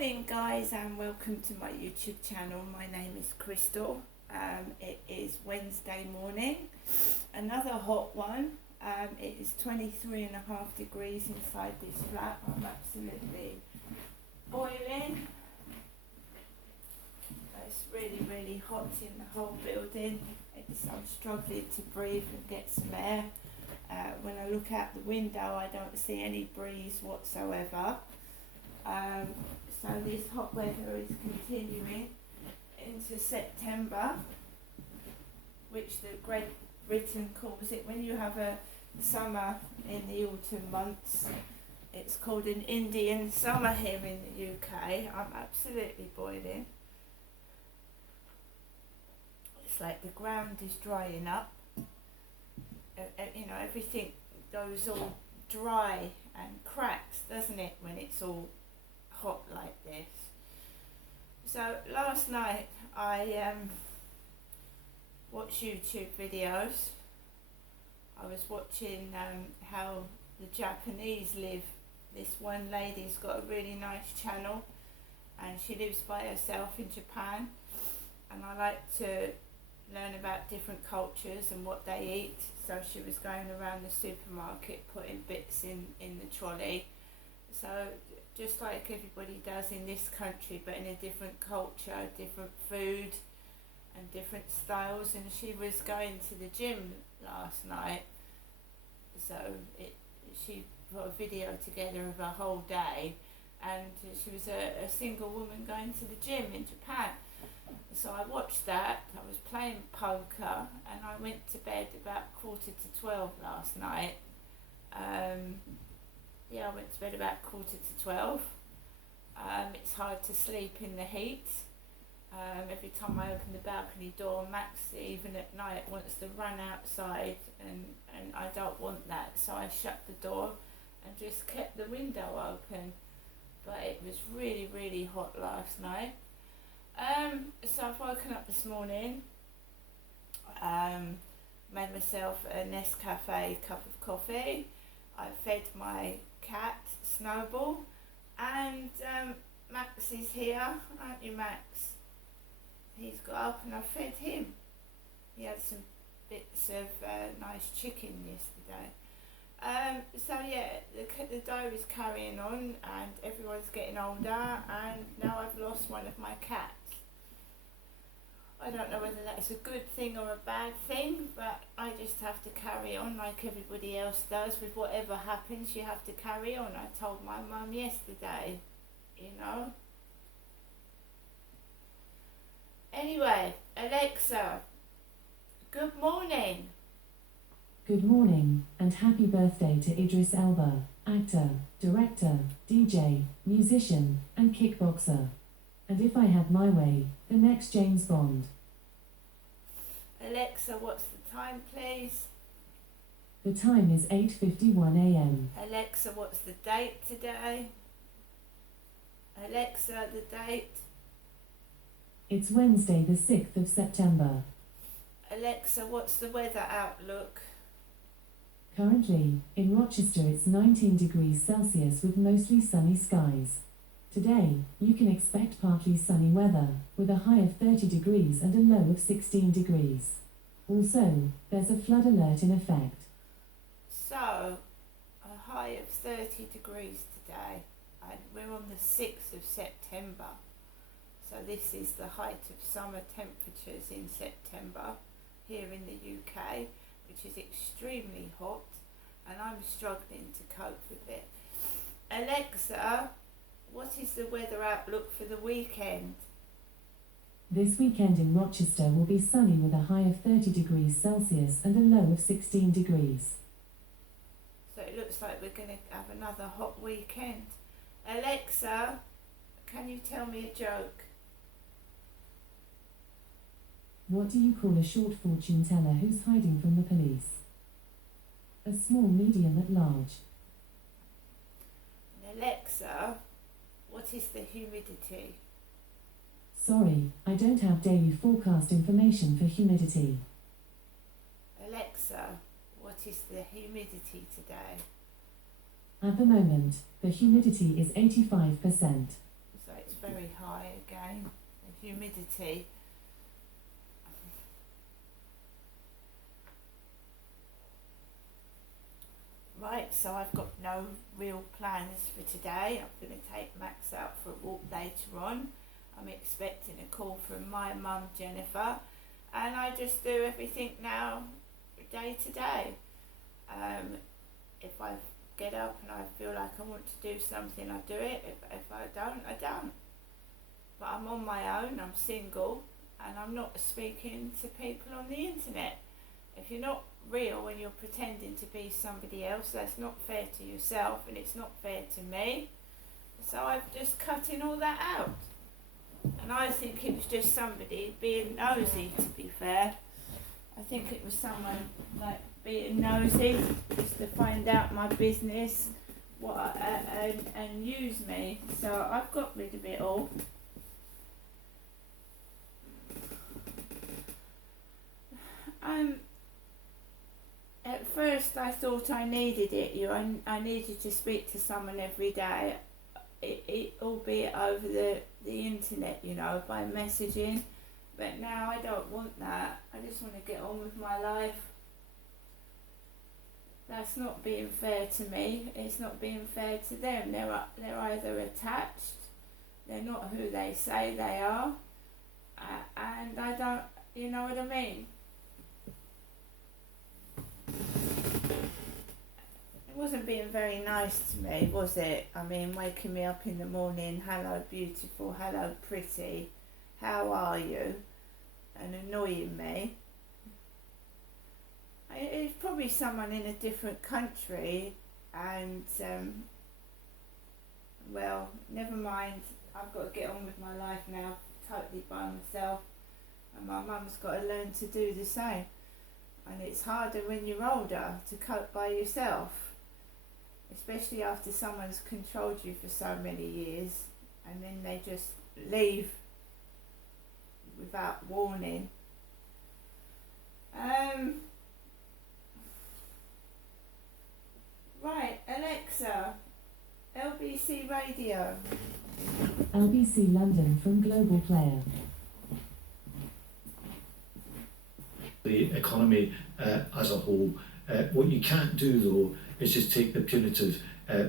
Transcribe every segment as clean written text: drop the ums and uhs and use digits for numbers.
morning guys, and welcome to my YouTube channel. My name is Crystal. It is Wednesday morning, another hot one. It is 23.5 degrees inside this flat. I'm absolutely boiling. It's really hot in the whole building. I'm struggling to breathe and get some air. When I look out the window, I don't see any breeze whatsoever. So this hot weather is continuing into September, which the Great Britain calls it. When you have a summer in the autumn months, it's called an Indian summer here in the UK. I'm absolutely boiling. It's like the ground is drying up. You know, everything goes all dry and cracks, doesn't it, when it's all hot like this. So last night I watched YouTube videos. I was watching how the Japanese live. This one lady's got a really nice channel and she lives by herself in Japan, and I like to learn about different cultures and what they eat. So she was going around the supermarket putting bits in the trolley. So just like everybody does in this country, but in a different culture, different food and different styles. And she was going to the gym last night, so she put a video together of her whole day, and she was a single woman going to the gym in Japan. So I watched that. I was playing poker and I went to bed about 11:45 last night. I went to bed about 11:45. It's hard to sleep in the heat. Every time I open the balcony door, Max, even at night, wants to run outside, and I don't want that. So I shut the door and just kept the window open. But it was really hot last night. So I've woken up this morning, made myself a Nescafe cup of coffee. I fed my cat, Snowball, and Max is here, aren't you, Max? He's got up and I fed him. He had some bits of nice chicken yesterday. So yeah, the diary's carrying on and everyone's getting older, and now I've lost one of my cats. I don't know whether that's a good thing or a bad thing, but I just have to carry on like everybody else does. With whatever happens, you have to carry on. I told my mum yesterday, you know. Anyway, Alexa, good morning. Good morning, and happy birthday to Idris Elba, actor, director, DJ, musician, and kickboxer. And if I had my way, the next James Bond. Alexa, what's the time, please? The time is 8:51 a.m. Alexa, what's the date today? Alexa, the date. It's Wednesday the 6th of September. Alexa, what's the weather outlook? Currently, in Rochester it's 19 degrees Celsius with mostly sunny skies. Today, you can expect partly sunny weather, with a high of 30 degrees and a low of 16 degrees. Also, there's a flood alert in effect. So, a high of 30 degrees today, and we're on the 6th of September. So this is the height of summer temperatures in September here in the UK, which is extremely hot, and I'm struggling to cope with it. Alexa, what is the weather outlook for the weekend? This weekend in Rochester will be sunny with a high of 30 degrees Celsius and a low of 16 degrees. So it looks like we're going to have another hot weekend. Alexa, can you tell me a joke? What do you call a short fortune teller who's hiding from the police? A small medium at large. And Alexa, what is the humidity? Sorry, I don't have daily forecast information for humidity. Alexa, what is the humidity today? At the moment, the humidity is 85%. So it's very high again. The humidity. Right, so I've got no real plans for today. I'm going to take Max out for a walk later on. I'm expecting a call from my mum Jennifer, and I just do everything now day to day. If I get up and I feel like I want to do something, I do it. If I don't, I don't. But I'm on my own, I'm single, and I'm not speaking to people on the internet. If you're not real and you're pretending to be somebody else, that's not fair to yourself, and it's not fair to me. So I'm just cutting all that out. And I think it was just somebody being nosy, to be fair. I think it was someone like being nosy just to find out my business and use me. So I've got rid of it all. At first I thought I needed it. I needed to speak to someone every day, albeit over the internet, by messaging. But now I don't want that. I just want to get on with my life. That's not being fair to me. It's not being fair to them. They're either attached, they're not who they say they are, and I don't, you know what I mean? It wasn't being very nice to me, was it? I mean, waking me up in the morning, hello beautiful, hello pretty, how are you? And annoying me. It's probably someone in a different country, and well, never mind. I've got to get on with my life now, totally by myself, and my mum's got to learn to do the same. And it's harder when you're older to cope by yourself, especially after someone's controlled you for so many years, and then they just leave without warning. Right, Alexa, LBC Radio. LBC London from Global Player. The economy as a whole. What you can't do though is just take the punitive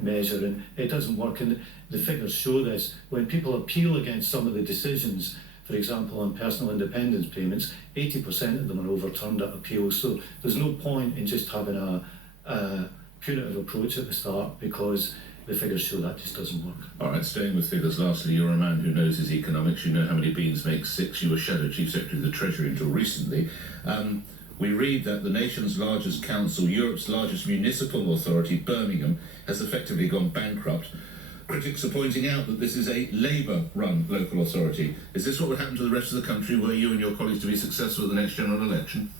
measure, and it doesn't work, and the figures show this. When people appeal against some of the decisions, for example on personal independence payments, 80% of them are overturned at appeal. So there's no point in just having a punitive approach at the start, because the figures show that just doesn't work. All right, staying with figures, lastly, you're a man who knows his economics. You know how many beans make six. You were Shadow Chief Secretary of the Treasury until recently. We read that the nation's largest council, Europe's largest municipal authority, Birmingham, has effectively gone bankrupt. Critics are pointing out that this is a Labour-run local authority. Is this what would happen to the rest of the country were you and your colleagues to be successful at the next general election?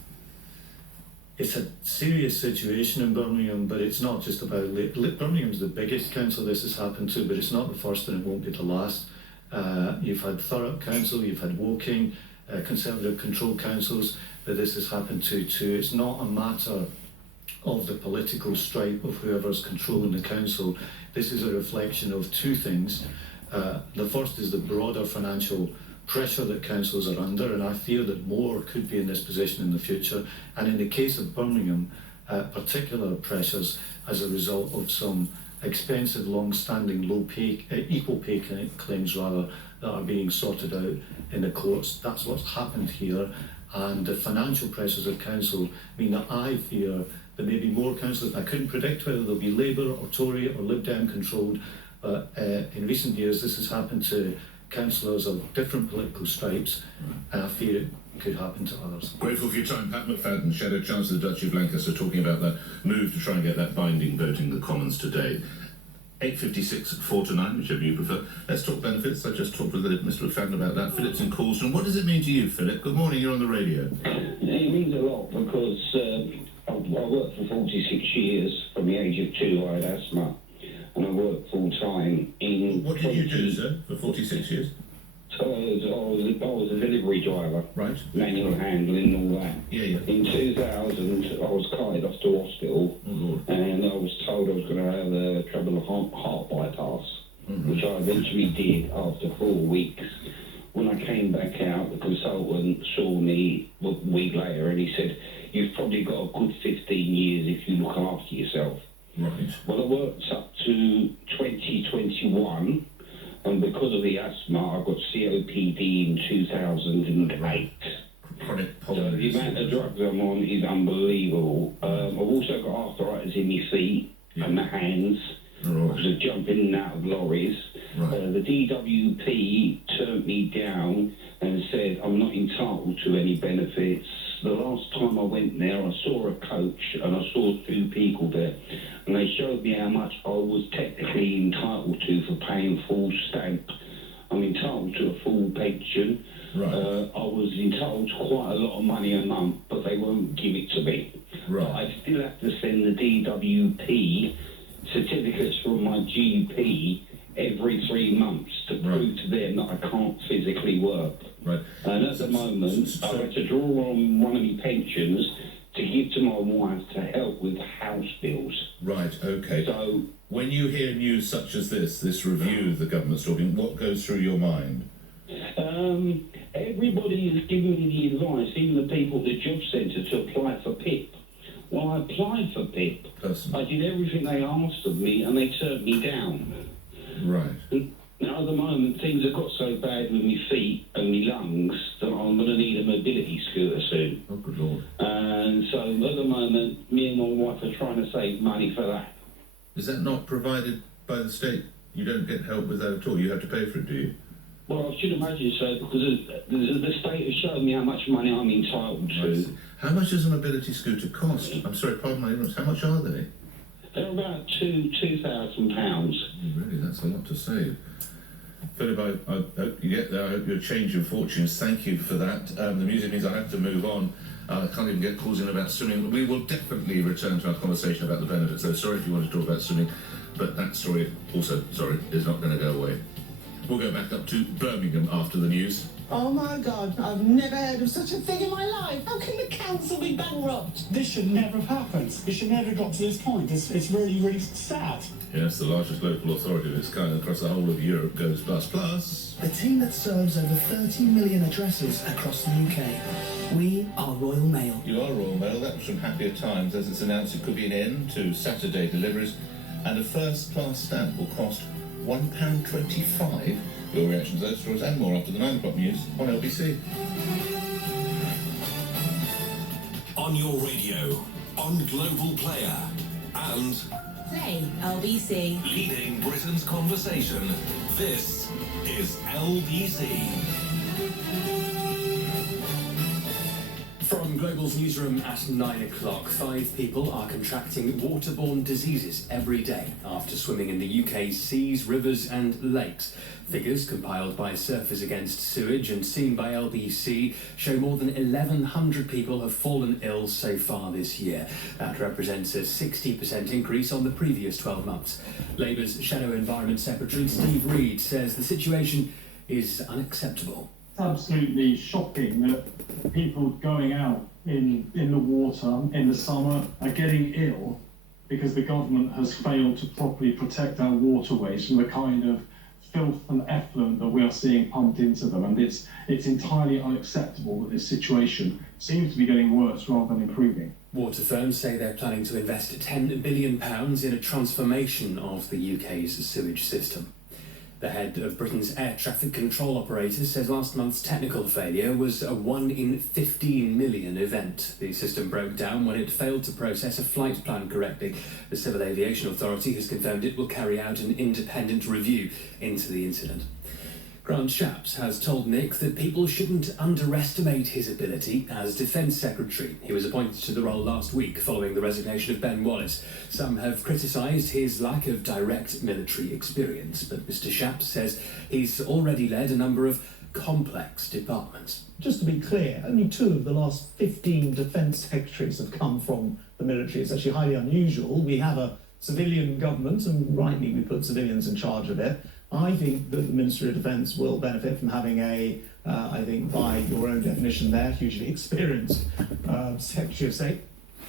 It's a serious situation in Birmingham, but it's not just about Birmingham's the biggest council this has happened to, but it's not the first and it won't be the last. You've had Thurrock Council, you've had Woking, Conservative controlled councils that this has happened to too. It's not a matter of the political stripe of whoever's controlling the council. This is a reflection of two things. The first is the broader financial pressure that councils are under, and I fear that more could be in this position in the future. And in the case of Birmingham, particular pressures as a result of some expensive, long-standing equal pay claims rather that are being sorted out in the courts. That's what's happened here, and the financial pressures of council mean that I fear there may be more councils. I couldn't predict whether they'll be Labour or Tory or Lib Dem controlled, but in recent years this has happened to councillors of different political stripes, and I fear it could happen to others. Grateful for your time. Pat McFadden, Shadow Chancellor of the Duchy of Lancaster, talking about that move to try and get that binding vote in the Commons today. 8:56, 4 to 9, whichever you prefer. Let's talk benefits. I just talked with Mr. McFadden about that. Philip's in Coulston. What does it mean to you, Philip? Good morning, you're on the radio. It means a lot because I worked for 46 years. From the age of 2 I had asthma, and I worked full time in... What did you do, sir, for 46 years? I was a delivery driver, right? Manual handling and all that. Yeah. In 2000, I was carried off to hospital, oh, Lord. And I was told I was going to have a trouble of heart bypass. which I eventually did after 4 weeks. When I came back out, the consultant saw me a week later and he said, "You've probably got a good 15 years if you look after yourself." Right. Well, I worked up to 2021, and because of the asthma, I got COPD in 2008. Chronic So the pulmonary amount of disease. drugs I'm on is unbelievable. I've also got arthritis in my feet and my hands Right. because of jumping in and out of lorries. Right. The DWP turned me down and said I'm not entitled to any benefits. The last time I went there, I saw a coach and I saw 2 people there, and they showed me how much I was technically entitled to for paying full stamp. I'm entitled to a full pension. Right. I was entitled to quite a lot of money a month, but they won't give it to me. Right. But I still have to send the DWP certificates from my GP every 3 months to prove to them that I can't physically work. Right. And at the moment, I've had to draw on one of my pensions to give to my wife to help with house bills. Right, okay. So When you hear news such as this review the government's talking, what goes through your mind? everybody is giving me the advice, even the people at the job centre, to apply for PIP. Well, I applied for PIP. Personally. I did everything they asked of me, and they turned me down. Right. And now, at the moment, things have got so bad with my feet and my lungs that I'm going to need a mobility scooter soon. Oh, good Lord. And so, at the moment, me and my wife are trying to save money for that. Is that not provided by the state? You don't get help with that at all? You have to pay for it, do you? Well, I should imagine so, because the state has shown me how much money I'm entitled I to. see. How much does a mobility scooter cost? I'm sorry, pardon my ignorance. How much are they? They're about £2,000. Really, that's a lot to save. Philip, I hope you get there. I hope you're changing fortunes. Thank you for that. The music means I have to move on. I can't even get calls in about swimming. We will definitely return to our conversation about the benefits. So sorry if you want to talk about swimming, but that story also, sorry, is not going to go away. We'll go back up to Birmingham after the news. Oh my God, I've never heard of such a thing in my life. How can the council be bankrupt? This should never have happened. It should never have got to this point. It's really, really sad. Yes, the largest local authority of its kind across the whole of Europe goes bust. Plus, The team that serves over 30 million addresses across the UK. We are Royal Mail. you are Royal Mail. That was from Happier Times, as it's announced it could be an end to Saturday deliveries, and a first-class stamp will cost £1.25. Your reaction to those stories and more after the 9 o'clock news on LBC. On your radio, on Global Player, and Play LBC. leading Britain's conversation. This is LBC. From Global's newsroom at 9 o'clock, 5 people are contracting waterborne diseases every day after swimming in the UK's seas, rivers and lakes. Figures compiled by Surfers Against Sewage and seen by LBC show more than 1,100 people have fallen ill so far this year. That represents a 60% increase on the previous 12 months. Labour's Shadow Environment Secretary Steve Reed says the situation is unacceptable. It's absolutely shocking that people going out in the water in the summer are getting ill because the government has failed to properly protect our waterways from the kind of filth and effluent that we are seeing pumped into them, and it's entirely unacceptable that this situation seems to be getting worse rather than improving. Water firms say they're planning to invest £10 billion in a transformation of the UK's sewage system. The head of Britain's air traffic control operators says last month's technical failure was a 1 in 15 million event. The system broke down when it failed to process a flight plan correctly. The Civil Aviation Authority has confirmed it will carry out an independent review into the incident. Grant Shapps has told Nick that people shouldn't underestimate his ability as Defence Secretary. He was appointed to the role last week following the resignation of Ben Wallace. Some have criticised his lack of direct military experience, but Mr Shapps says he's already led a number of complex departments. Just to be clear, only 2 of the last 15 defence secretaries have come from the military. It's actually highly unusual. We have a civilian government, and rightly we put civilians in charge of it. I think that the Ministry of Defence will benefit from having I think by your own definition there, hugely experienced Secretary of State.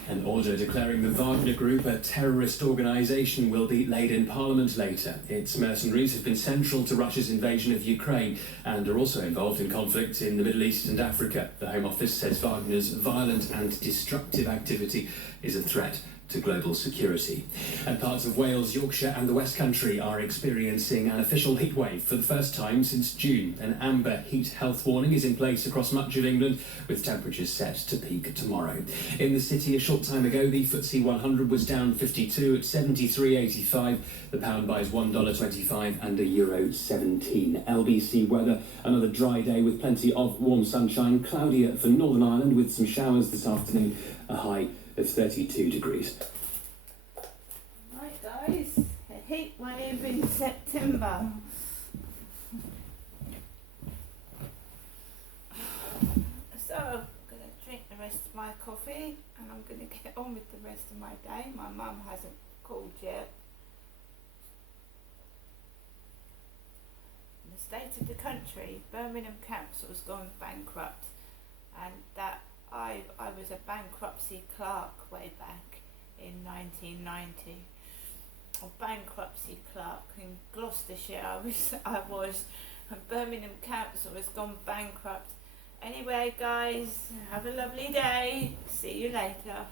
An order declaring the Wagner Group a terrorist organisation will be laid in Parliament later. Its mercenaries have been central to Russia's invasion of Ukraine and are also involved in conflicts in the Middle East and Africa. The Home Office says Wagner's violent and destructive activity is a threat to global security. And parts of Wales, Yorkshire and the West Country are experiencing an official heatwave for the first time since June. An amber heat health warning is in place across much of England, with temperatures set to peak tomorrow. In the city a short time ago, the FTSE 100 was down 52 at 73.85. The pound buys $1.25 and €1.17. LBC weather, another dry day with plenty of warm sunshine. Cloudier for Northern Ireland with some showers this afternoon, a high of 32 degrees. Right guys, a heat wave in September. So I'm going to drink the rest of my coffee and I'm going to get on with the rest of my day. My mum hasn't called yet. In the state of the country, Birmingham Council has gone bankrupt, and that I was a bankruptcy clerk way back in 1990. A bankruptcy clerk in Gloucestershire I was, and Birmingham Council has gone bankrupt. Anyway guys, have a lovely day. See you later.